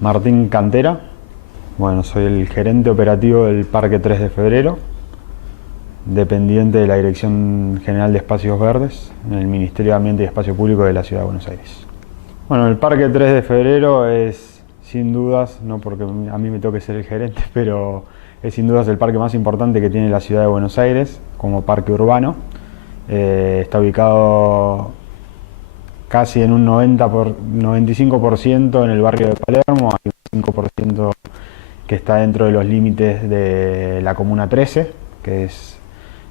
Martín Cantera. Bueno, soy el gerente operativo del Parque 3 de Febrero, dependiente de la Dirección General de Espacios Verdes en el Ministerio de Ambiente y Espacio Público de la Ciudad de Buenos Aires. Bueno, el Parque 3 de Febrero es, sin dudas, no porque a mí me toque ser el gerente, pero es sin dudas el parque más importante que tiene la Ciudad de Buenos Aires como parque urbano. Está ubicado casi en un 95% en el barrio de Palermo, hay un 5% que está dentro de los límites de la Comuna 13, que es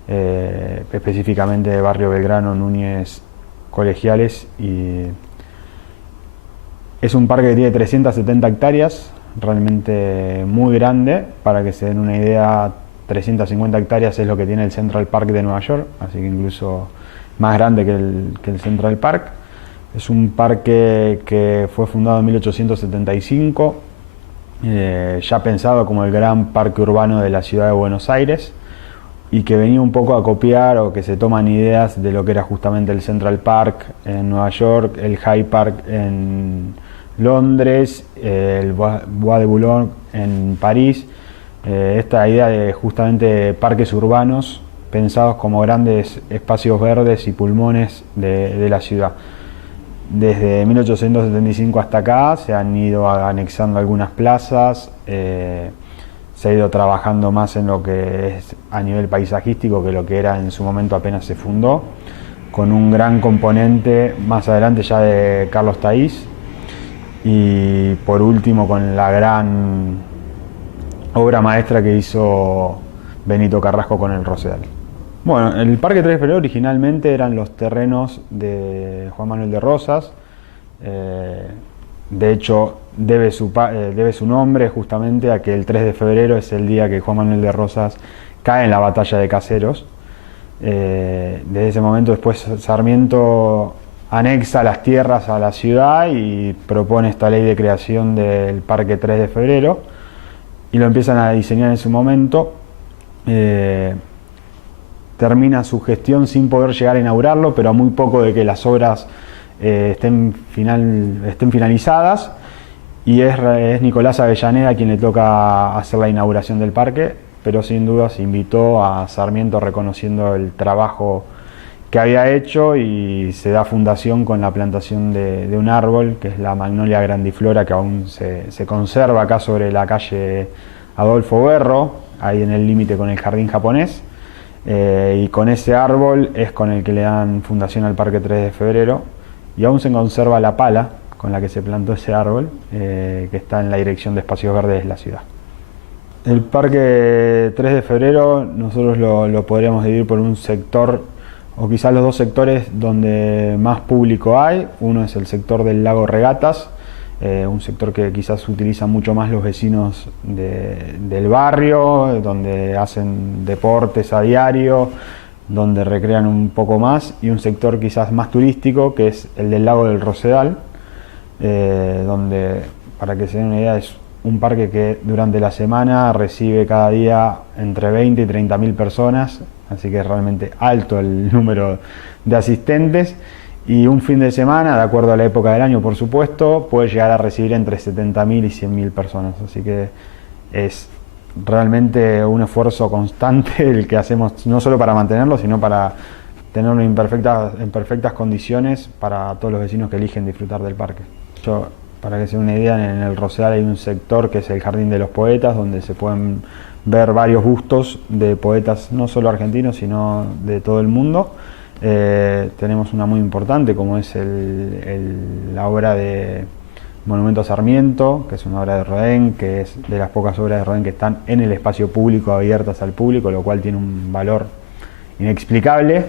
específicamente Barrio Belgrano, Núñez, Colegiales, y es un parque que tiene 370 hectáreas, realmente muy grande. Para que se den una idea, 350 hectáreas es lo que tiene el Central Park de Nueva York, así que incluso más grande que el Central Park. Es un parque que fue fundado en 1875, ya pensado como el gran parque urbano de la ciudad de Buenos Aires, y que venía un poco a copiar, o que se toman ideas de lo que era justamente el Central Park en Nueva York, el Hyde Park en Londres, el Bois de Boulogne en París. Esta idea de justamente parques urbanos pensados como grandes espacios verdes y pulmones de la ciudad. Desde 1875 hasta acá se han ido anexando algunas plazas, se ha ido trabajando más en lo que es a nivel paisajístico que lo que era en su momento apenas se fundó, con un gran componente más adelante ya de Carlos Taís, y por último con la gran obra maestra que hizo Benito Carrasco con el Rosedal. Bueno, el Parque 3 de Febrero originalmente eran los terrenos de Juan Manuel de Rosas. De hecho, debe su nombre justamente a que el 3 de febrero es el día que Juan Manuel de Rosas cae en la batalla de Caseros. Desde ese momento después Sarmiento anexa las tierras a la ciudad y propone esta ley de creación del Parque 3 de Febrero, y lo empiezan a diseñar en su momento. Termina su gestión sin poder llegar a inaugurarlo, pero a muy poco de que las obras estén finalizadas, y es Nicolás Avellaneda quien le toca hacer la inauguración del parque, pero sin duda se invitó a Sarmiento reconociendo el trabajo que había hecho, y se da fundación con la plantación de un árbol que es la Magnolia grandiflora, que aún se conserva acá sobre la calle Adolfo Berro, ahí en el límite con el jardín japonés. Y con ese árbol es con el que le dan fundación al Parque 3 de Febrero, y aún se conserva la pala con la que se plantó ese árbol, que está en la Dirección de Espacios Verdes de la ciudad. El Parque 3 de Febrero nosotros lo podríamos dividir por un sector, o quizás los dos sectores donde más público hay. Uno es el sector del lago Regatas, un sector que quizás utilizan mucho más los vecinos del barrio, donde hacen deportes a diario, donde recrean un poco más, y un sector quizás más turístico que es el del lago del Rosedal, donde, para que se den una idea, es un parque que durante la semana recibe cada día entre 20 y 30 mil personas, así que es realmente alto el número de asistentes. Y un fin de semana, de acuerdo a la época del año por supuesto, puede llegar a recibir entre 70.000 y 100.000 personas. Así que es realmente un esfuerzo constante el que hacemos, no solo para mantenerlo, sino para tenerlo en perfectas condiciones para todos los vecinos que eligen disfrutar del parque. Para que se den una idea, en el Rosedal hay un sector que es el Jardín de los Poetas, donde se pueden ver varios bustos de poetas, no solo argentinos, sino de todo el mundo. Tenemos una muy importante, como es la obra de Monumento a Sarmiento, que es una obra de Rodin, que es de las pocas obras de Rodin que están en el espacio público, abiertas al público, lo cual tiene un valor inexplicable,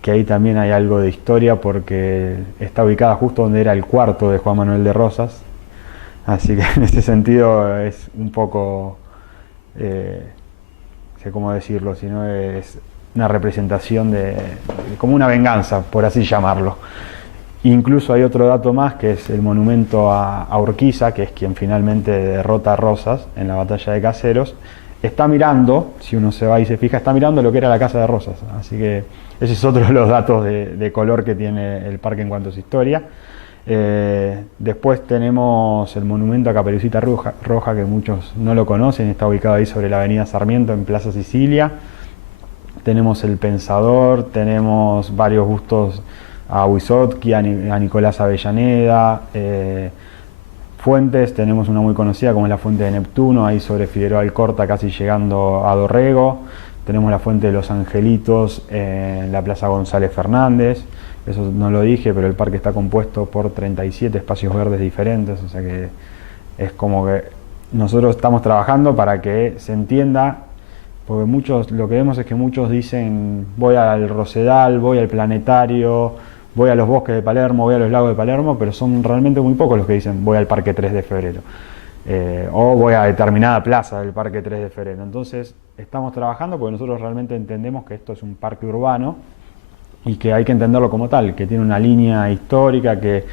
que ahí también hay algo de historia porque está ubicada justo donde era el cuarto de Juan Manuel de Rosas, así que en ese sentido es un poco, sé cómo decirlo, sino es una representación como una venganza, por así llamarlo. Incluso hay otro dato más, que es el monumento a Urquiza, que es quien finalmente derrota a Rosas en la batalla de Caseros. Está mirando, si uno se va y se fija, está mirando lo que era la casa de Rosas, así que ese es otro de los datos de color que tiene el parque en cuanto a su historia. Después tenemos el monumento a Caperucita Roja, que muchos no lo conocen, está ubicado ahí sobre la avenida Sarmiento en Plaza Sicilia. Tenemos el Pensador, tenemos varios bustos a Wysotsky, a Nicolás Avellaneda, fuentes, tenemos una muy conocida como es la Fuente de Neptuno, ahí sobre Figueroa Alcorta, casi llegando a Dorrego. Tenemos la Fuente de los Angelitos en la Plaza González Fernández. Eso no lo dije, pero el parque está compuesto por 37 espacios verdes diferentes, o sea que es como que nosotros estamos trabajando para que se entienda, porque muchos, lo que vemos es que muchos dicen voy al Rosedal, voy al Planetario, voy a los bosques de Palermo, voy a los lagos de Palermo, pero son realmente muy pocos los que dicen voy al Parque 3 de Febrero. O voy a determinada plaza del Parque 3 de Febrero. Entonces estamos trabajando porque nosotros realmente entendemos que esto es un parque urbano y que hay que entenderlo como tal, que tiene una línea histórica, que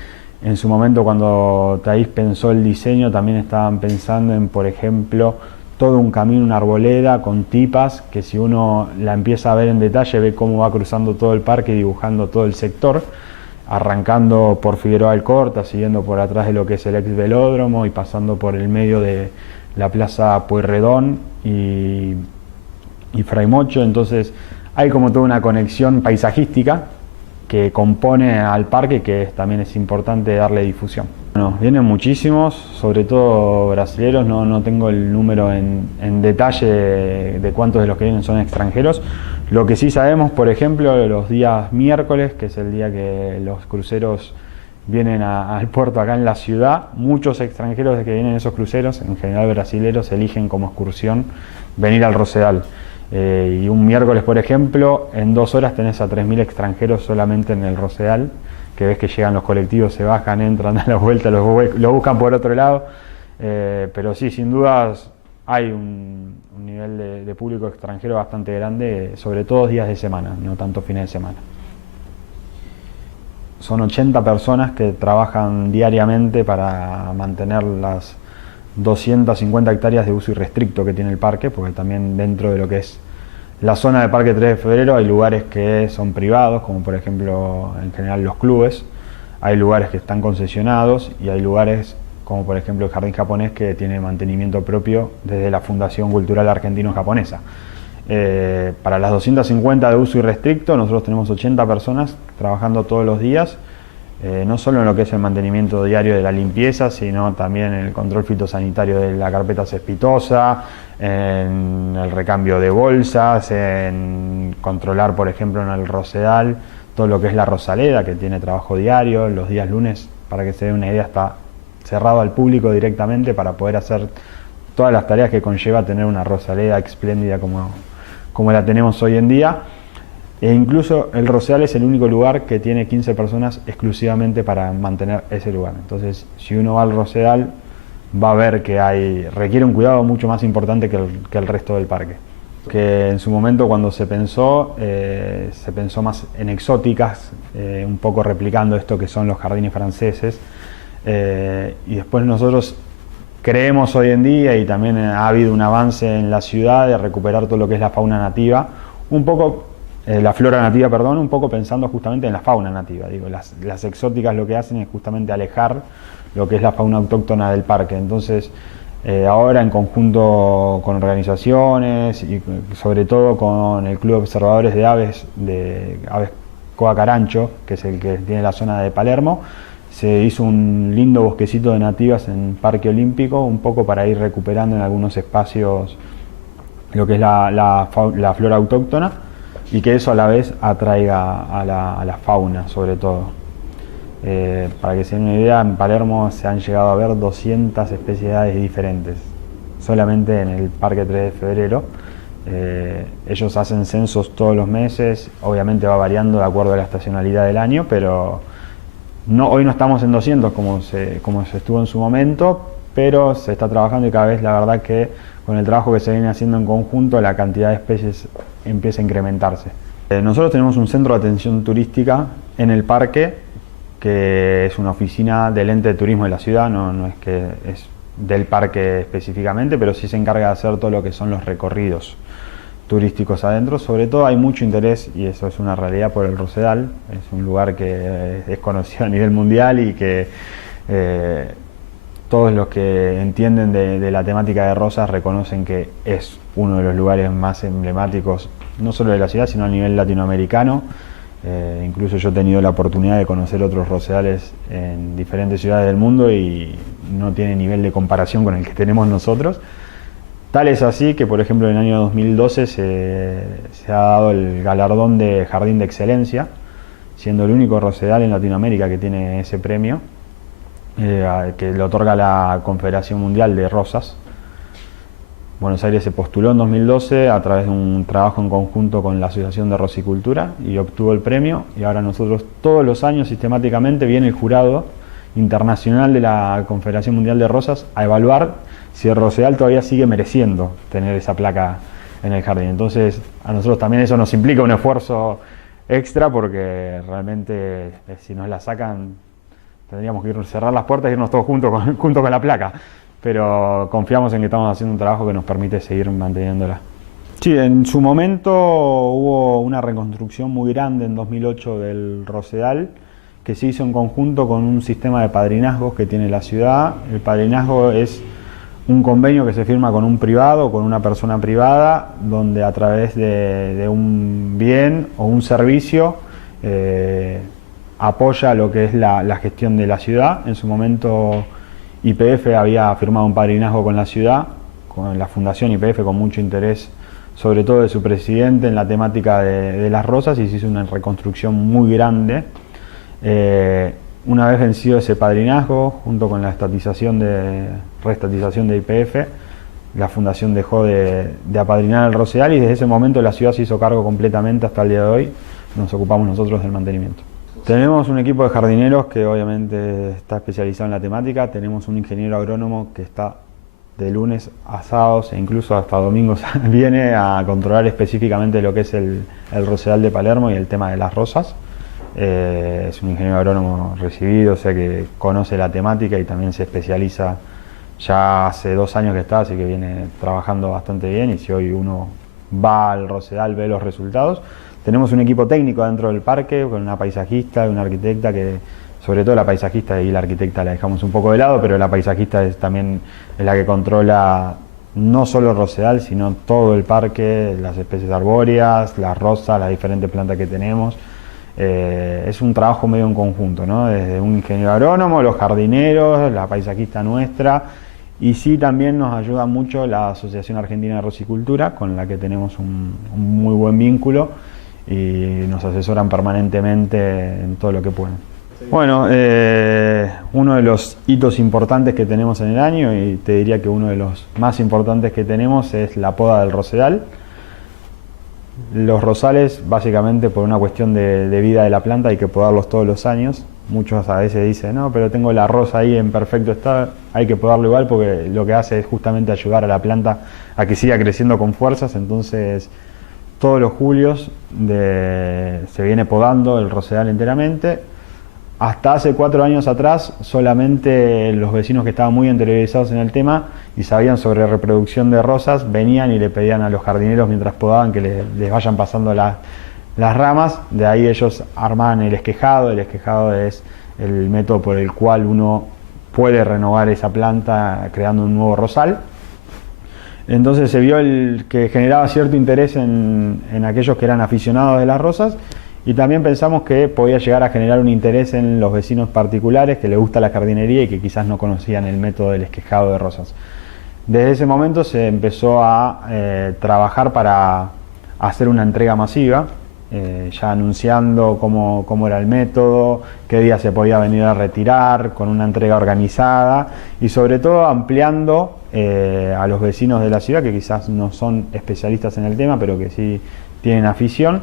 en su momento cuando Taís pensó el diseño también estaban pensando en, por ejemplo, todo un camino, una arboleda con tipas, que si uno la empieza a ver en detalle ve cómo va cruzando todo el parque y dibujando todo el sector, arrancando por Figueroa Alcorta, siguiendo por atrás de lo que es el ex velódromo y pasando por el medio de la plaza Pueyrredón y Fray Mocho. Entonces hay como toda una conexión paisajística que compone al parque, que también es importante darle difusión. Bueno, vienen muchísimos, sobre todo brasileños, no tengo el número en detalle de cuántos de los que vienen son extranjeros. Lo que sí sabemos, por ejemplo, los días miércoles, que es el día que los cruceros vienen al puerto acá en la ciudad, muchos extranjeros que vienen en esos cruceros, en general brasileños, eligen como excursión venir al Rosedal. Y un miércoles, por ejemplo, en 2 horas tenés a 3.000 extranjeros solamente en el Rosedal, que ves que llegan los colectivos, se bajan, entran, dan la vuelta, lo buscan por otro lado. Pero sí, sin dudas hay un nivel de público extranjero bastante grande, sobre todo días de semana, no tanto fines de semana. Son 80 personas que trabajan diariamente para mantener las 250 hectáreas de uso irrestricto que tiene el parque, porque también dentro de lo que es la zona del Parque 3 de Febrero hay lugares que son privados, como por ejemplo en general los clubes, hay lugares que están concesionados y hay lugares como por ejemplo el Jardín Japonés, que tiene mantenimiento propio desde la Fundación Cultural Argentino-Japonesa. Para las 250 de uso irrestricto nosotros tenemos 80 personas trabajando todos los días, no solo en lo que es el mantenimiento diario de la limpieza, sino también en el control fitosanitario de la carpeta cespitosa, en el recambio de bolsas, en controlar, por ejemplo, en el Rosedal, todo lo que es la Rosaleda, que tiene trabajo diario. Los días lunes, para que se dé una idea, está cerrado al público directamente para poder hacer todas las tareas que conlleva tener una Rosaleda espléndida como la tenemos hoy en día. E incluso el Rosedal es el único lugar que tiene 15 personas exclusivamente para mantener ese lugar. Entonces, si uno va al Rosedal, va a ver que requiere un cuidado mucho más importante que el resto del parque. Que en su momento, cuando se pensó más en exóticas, un poco replicando esto que son los jardines franceses. Y después nosotros creemos hoy en día, y también ha habido un avance en la ciudad de recuperar todo lo que es la fauna nativa, la flora nativa, perdón, un poco pensando justamente en la fauna nativa. Digo, las exóticas lo que hacen es justamente alejar lo que es la fauna autóctona del parque. Entonces, ahora en conjunto con organizaciones y sobre todo con el Club de Observadores de Aves Coa Carancho, que es el que tiene la zona de Palermo, se hizo un lindo bosquecito de nativas en Parque Olímpico, un poco para ir recuperando en algunos espacios lo que es la flora autóctona, y que eso a la vez atraiga a la fauna, sobre todo. Para que se den una idea, en Palermo se han llegado a ver 200 especies de aves diferentes, solamente en el Parque 3 de Febrero. Ellos hacen censos todos los meses, obviamente va variando de acuerdo a la estacionalidad del año, pero hoy no estamos en 200 como se estuvo en su momento, pero se está trabajando, y cada vez la verdad que con el trabajo que se viene haciendo en conjunto, la cantidad de especies empieza a incrementarse. Nosotros tenemos un centro de atención turística en el parque, que es una oficina del ente de turismo de la ciudad, no es que es del parque específicamente, pero sí se encarga de hacer todo lo que son los recorridos turísticos adentro. Sobre todo hay mucho interés, y eso es una realidad, por el Rosedal. Es un lugar que es conocido a nivel mundial y que todos los que entienden de la temática de Rosas reconocen que es uno de los lugares más emblemáticos, no solo de la ciudad, sino a nivel latinoamericano. Incluso yo he tenido la oportunidad de conocer otros rosedales en diferentes ciudades del mundo y no tiene nivel de comparación con el que tenemos nosotros. Tal es así que, por ejemplo, en el año 2012 se ha dado el galardón de Jardín de Excelencia, siendo el único rosedal en Latinoamérica que tiene ese premio, que le otorga la Confederación Mundial de Rosas. Buenos Aires se postuló en 2012 a través de un trabajo en conjunto con la Asociación de Rosicultura y obtuvo el premio, y ahora nosotros todos los años sistemáticamente viene el jurado internacional de la Confederación Mundial de Rosas a evaluar si el rosedal todavía sigue mereciendo tener esa placa en el jardín. Entonces a nosotros también eso nos implica un esfuerzo extra, porque realmente si nos la sacan tendríamos que cerrar las puertas e irnos todos junto con la placa. Pero confiamos en que estamos haciendo un trabajo que nos permite seguir manteniéndola. Sí, en su momento hubo una reconstrucción muy grande en 2008 del Rosedal, que se hizo en conjunto con un sistema de padrinazgos que tiene la ciudad. El padrinazgo es un convenio que se firma con un privado, con una persona privada, donde a través de un bien o un servicio apoya lo que es la gestión de la ciudad. En su momento YPF había firmado un padrinazgo con la ciudad, con la Fundación YPF, con mucho interés, sobre todo de su presidente, en la temática de las rosas, y se hizo una reconstrucción muy grande. Una vez vencido ese padrinazgo, junto con la reestatización de YPF, la Fundación dejó de apadrinar el rosedal, y desde ese momento la ciudad se hizo cargo completamente. Hasta el día de hoy nos ocupamos nosotros del mantenimiento. Tenemos un equipo de jardineros que obviamente está especializado en la temática. Tenemos un ingeniero agrónomo que está de lunes a sábados e incluso hasta domingos viene a controlar específicamente lo que es el rosedal de Palermo y el tema de las rosas. Es un ingeniero agrónomo recibido, o sea que conoce la temática y también se especializa. Ya hace 2 años que está, así que viene trabajando bastante bien, y si hoy uno va al rosedal ve los resultados. Tenemos un equipo técnico dentro del parque, con una paisajista y una arquitecta, que sobre todo la paisajista y la arquitecta la dejamos un poco de lado, pero la paisajista también es la que controla no solo el rosedal, sino todo el parque, las especies arbóreas, las rosas, las diferentes plantas que tenemos. Es un trabajo medio en conjunto, ¿no? Desde un ingeniero agrónomo, los jardineros, la paisajista nuestra, y sí también nos ayuda mucho la Asociación Argentina de Rosicultura, con la que tenemos un muy buen vínculo, y nos asesoran permanentemente en todo lo que pueden. Bueno, uno de los hitos importantes que tenemos en el año, y te diría que uno de los más importantes que tenemos, es la poda del rosedal. Los rosales, básicamente por una cuestión de vida de la planta, hay que podarlos todos los años. Muchos a veces dicen, no, pero tengo la rosa ahí en perfecto estado, hay que podarlo igual, porque lo que hace es justamente ayudar a la planta a que siga creciendo con fuerzas. Entonces todos los julios se viene podando el rosedal enteramente. Hasta hace 4 años atrás, solamente los vecinos que estaban muy interiorizados en el tema y sabían sobre reproducción de rosas, venían y le pedían a los jardineros mientras podaban que les vayan pasando las ramas. De ahí ellos armaban el esquejado. El esquejado es el método por el cual uno puede renovar esa planta creando un nuevo rosal. Entonces se vio que generaba cierto interés en aquellos que eran aficionados de las rosas, y también pensamos que podía llegar a generar un interés en los vecinos particulares que les gusta la jardinería y que quizás no conocían el método del esquejado de rosas. Desde ese momento se empezó a trabajar para hacer una entrega masiva, ya anunciando cómo era el método, qué día se podía venir a retirar, con una entrega organizada, y sobre todo ampliando a los vecinos de la ciudad que quizás no son especialistas en el tema, pero que sí tienen afición.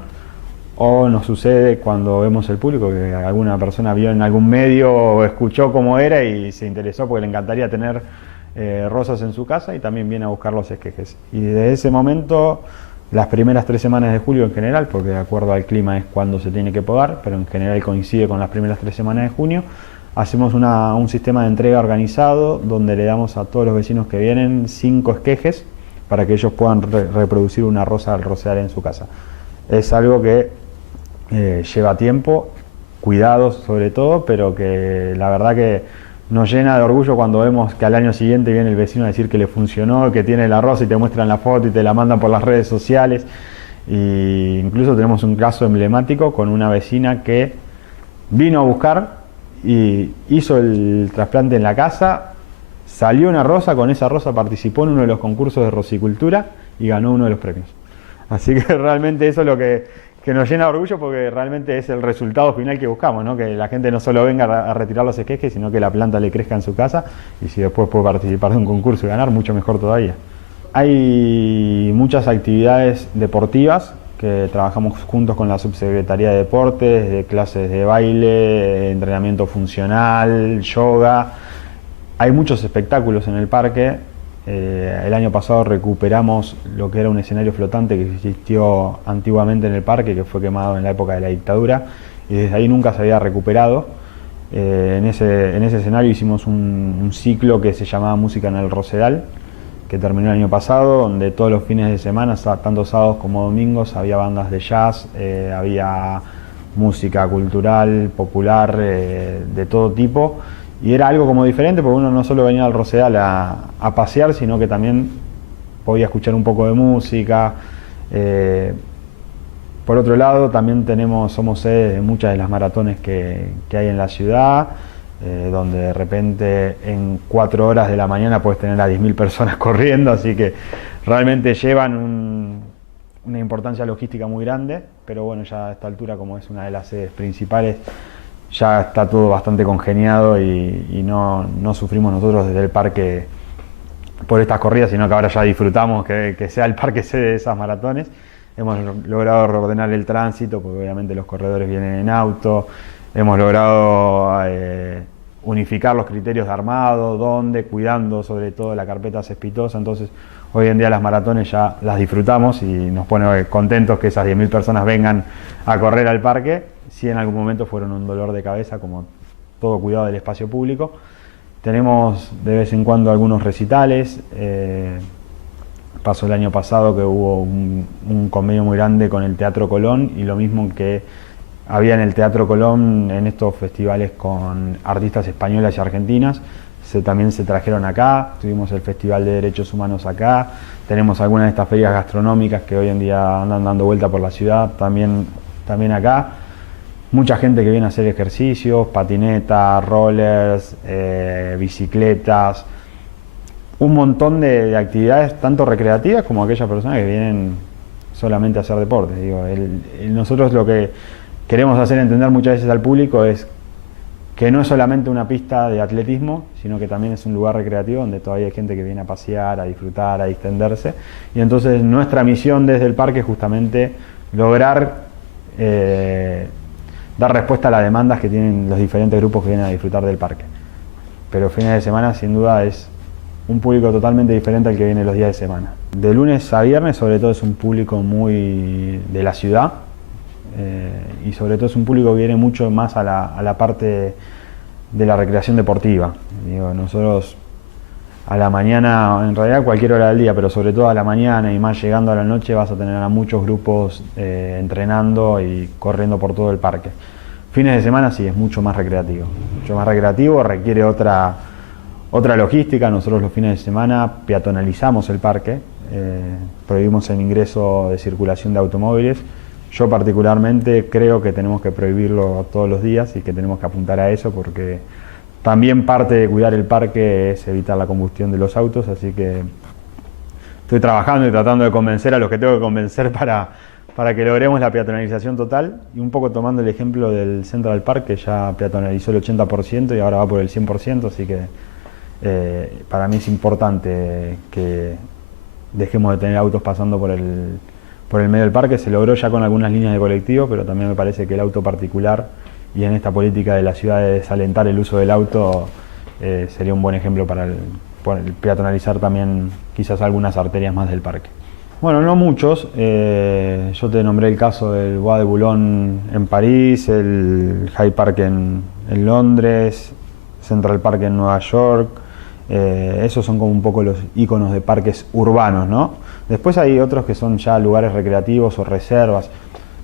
O nos sucede cuando vemos el público que alguna persona vio en algún medio o escuchó cómo era y se interesó porque le encantaría tener rosas en su casa, y también viene a buscar los esquejes. Y desde ese momento, las primeras 3 semanas de julio en general, porque de acuerdo al clima es cuando se tiene que podar, pero en general coincide con las primeras 3 semanas de junio, hacemos un sistema de entrega organizado donde le damos a todos los vecinos que vienen 5 esquejes para que ellos puedan reproducir una rosa al rosedal en su casa. Es algo que lleva tiempo, cuidados sobre todo, pero que la verdad que nos llena de orgullo cuando vemos que al año siguiente viene el vecino a decir que le funcionó, que tiene la rosa y te muestran la foto y te la mandan por las redes sociales. Y incluso tenemos un caso emblemático con una vecina que vino a buscar y hizo el trasplante en la casa, salió una rosa, con esa rosa participó en uno de los concursos de rosicultura y ganó uno de los premios. Así que realmente eso es lo que nos llena de orgullo, porque realmente es el resultado final que buscamos, ¿no? Que la gente no solo venga a retirar los esquejes, sino que la planta le crezca en su casa, y si después puede participar de un concurso y ganar, mucho mejor todavía. Hay muchas actividades deportivas que trabajamos juntos con la Subsecretaría de Deportes, de clases de baile, entrenamiento funcional, yoga. Hay muchos espectáculos en el parque. El año pasado recuperamos lo que era un escenario flotante que existió antiguamente en el parque, que fue quemado en la época de la dictadura, y desde ahí nunca se había recuperado. En ese escenario hicimos un ciclo que se llamaba Música en el Rosedal, que terminó el año pasado, donde todos los fines de semana, tanto sábados como domingos, había bandas de jazz, había música cultural, popular, de todo tipo. Y era algo como diferente, porque uno no solo venía al Rosedal a pasear, sino que también podía escuchar un poco de música. Por otro lado, también somos sede de muchas de las maratones que hay en la ciudad, donde de repente en 4 horas de la mañana puedes tener a 10.000 personas corriendo, así que realmente llevan una importancia logística muy grande, pero bueno, ya a esta altura, como es una de las sedes principales, ya está todo bastante congeniado y no sufrimos nosotros desde el parque por estas corridas, sino que ahora ya disfrutamos que sea el parque sede de esas maratones. Hemos logrado reordenar el tránsito, porque obviamente los corredores vienen en auto. Hemos logrado unificar los criterios de armado, cuidando sobre todo la carpeta cespitosa. Entonces hoy en día las maratones ya las disfrutamos y nos pone contentos que esas 10.000 personas vengan a correr al parque. Sí, en algún momento fueron un dolor de cabeza, como todo cuidado del espacio público. Tenemos de vez en cuando algunos recitales. Pasó el año pasado que hubo un convenio muy grande con el Teatro Colón, y lo mismo que había en el Teatro Colón en estos festivales con artistas españolas y argentinas, también se trajeron acá. Tuvimos el Festival de Derechos Humanos acá. Tenemos algunas de estas ferias gastronómicas que hoy en día andan dando vuelta por la ciudad, también acá. Mucha gente que viene a hacer ejercicios, patinetas, rollers, bicicletas, un montón de actividades, tanto recreativas como aquellas personas que vienen solamente a hacer deporte. Nosotros lo que queremos hacer entender muchas veces al público es que no es solamente una pista de atletismo, sino que también es un lugar recreativo donde todavía hay gente que viene a pasear, a disfrutar, a distenderse. Y entonces nuestra misión desde el parque es justamente lograr dar respuesta a las demandas que tienen los diferentes grupos que vienen a disfrutar del parque. Pero fines de semana, sin duda, es un público totalmente diferente al que viene los días de semana. De lunes a viernes, sobre todo, es un público muy de la ciudad, y sobre todo es un público que viene mucho más a la parte de la recreación deportiva. Nosotros a la mañana, en realidad cualquier hora del día, pero sobre todo a la mañana y más llegando a la noche, vas a tener a muchos grupos entrenando y corriendo por todo el parque. Fines de semana sí, es mucho más recreativo, requiere otra logística. Nosotros los fines de semana peatonalizamos el parque, prohibimos el ingreso de circulación de automóviles. Yo particularmente creo que tenemos que prohibirlo todos los días y que tenemos que apuntar a eso, porque también parte de cuidar el parque es evitar la combustión de los autos, así que estoy trabajando y tratando de convencer a los que tengo que convencer para que logremos la peatonalización total, y un poco tomando el ejemplo del Central Park, que ya peatonalizó el 80% y ahora va por el 100%, así que para mí es importante que dejemos de tener autos pasando por el medio del parque. Se logró ya con algunas líneas de colectivo, pero también me parece que el auto particular, y en esta política de la ciudad de desalentar el uso del auto, sería un buen ejemplo para peatonalizar también quizás algunas arterias más del parque. Bueno, no muchos. Yo te nombré el caso del Bois de Boulogne en París, el Hyde Park en Londres, Central Park en Nueva York, Esos son como un poco los iconos de parques urbanos, ¿no? Después hay otros que son ya lugares recreativos o reservas.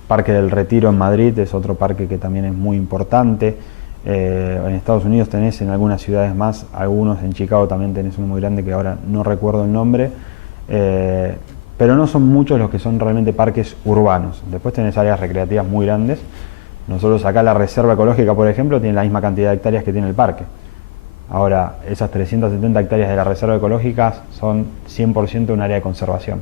Parque del Retiro en Madrid es otro parque que también es muy importante. En Estados Unidos tenés en algunas ciudades más, algunos en Chicago también tenés uno muy grande que ahora no recuerdo el nombre, pero no son muchos los que son realmente parques urbanos. Después tenés áreas recreativas muy grandes. Nosotros acá la reserva ecológica, por ejemplo, tiene la misma cantidad de hectáreas que tiene el parque. Ahora, esas 370 hectáreas de la reserva ecológica son 100% un área de conservación.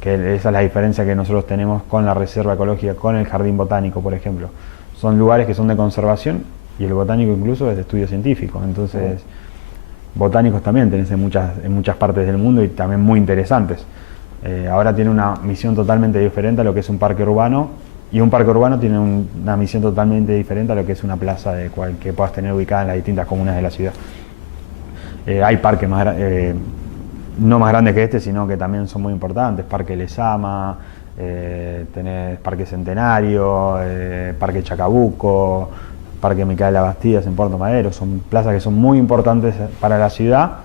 Que esa es la diferencia que nosotros tenemos con la reserva ecológica, con el jardín botánico, por ejemplo. Son lugares que son de conservación y el botánico incluso es de estudio científico. Entonces, botánicos también tenés en muchas partes del mundo y también muy interesantes. Ahora tiene una misión totalmente diferente a lo que es un parque urbano, y un parque urbano tiene una misión totalmente diferente a lo que es una plaza que puedas tener ubicada en las distintas comunas de la ciudad. Hay parques no más grandes que este, sino que también son muy importantes. Parque Lezama, tenés Parque Centenario, Parque Chacabuco, Parque Micaela Bastidas en Puerto Madero. Son plazas que son muy importantes para la ciudad.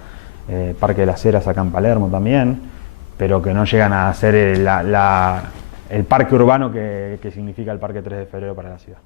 Parque de las Heras acá en Palermo también, pero que no llegan a ser el parque urbano que significa el Parque 3 de Febrero para la ciudad.